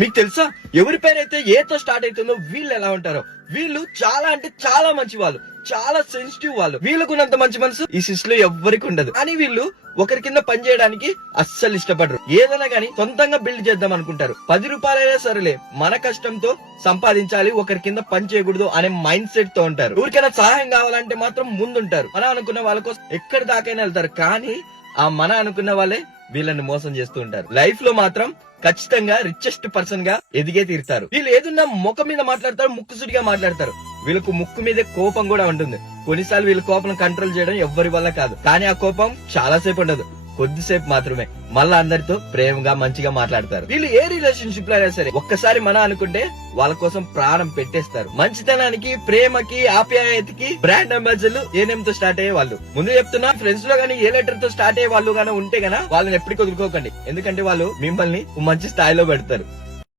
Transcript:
మీకు తెలుసా ఎవరి పేరైతే ఏతో స్టార్ట్ అవుతుందో వీళ్ళు ఎలా ఉంటారో? వీళ్ళు చాలా అంటే చాలా మంచి వాళ్ళు, చాలా సెన్సిటివ్ వాళ్ళు. వీళ్ళకున్నంత మంచి మనసు ఈ సృష్టిలో ఎవ్వరికి ఉండదు. కానీ వీళ్ళు ఒకరి కింద పని చేయడానికి అస్సలు ఇష్టపడరు. ఏదైనా గానీ సొంతంగా బిల్డ్ చేద్దాం అనుకుంటారు. 10 రూపాయలైనా సరేలే, మన కష్టంతో సంపాదించాలి, ఒకరి కింద పని చేయకూడదు అనే మైండ్ సెట్ తో ఉంటారు. ఎవరికైనా సహాయం కావాలంటే మాత్రం ముందుంటారు. మన అనుకున్న వాళ్ళ కోసం ఎక్కడి దాకైనా వెళ్తారు. కానీ ఆ మన అనుకున్న వాళ్ళే వీళ్ళని మోసం చేస్తూ ఉంటారు. లైఫ్ లో మాత్రం ఖచ్చితంగా రిచెస్ట్ పర్సన్ గా ఎదిగే తీరుతారు. వీళ్ళు ఏదున్నా ముఖం మీద మాట్లాడతారు, ముక్కుసుడిగా మాట్లాడతారు. వీళ్ళకు ముక్కు మీదే కోపం కూడా ఉంటుంది. కొన్నిసార్లు వీళ్ళ కోపం కంట్రోల్ చేయడం ఎవ్వరి వల్ల కాదు. కానీ ఆ కోపం చాలా సేపు ఉండదు, కొద్దిసేపు మాత్రమే. మళ్ళా అందరితో ప్రేమగా మంచిగా మాట్లాడతారు. వీళ్ళు ఏ రిలేషన్షిప్ లో అయినా సరే ఒక్కసారి మన అనుకుంటే వాళ్ళ కోసం ప్రాణం పెట్టేస్తారు. మంచితనానికి, ప్రేమకి, ఆప్యాయతకి బ్రాండ్ అంబాసిడర్లు ఏ నేమ్ తో స్టార్ట్ అయ్యే వాళ్ళు. ముందు చెప్తున్నా, ఫ్రెండ్స్ లో గానీ ఏ లెటర్ తో స్టార్ట్ అయ్యే వాళ్ళు గానీ ఉంటే గనా వాళ్ళని ఎప్పటికీ వదులుకోకండి. ఎందుకంటే వాళ్ళు మిమ్మల్ని మంచి స్థాయిలో పెడతారు.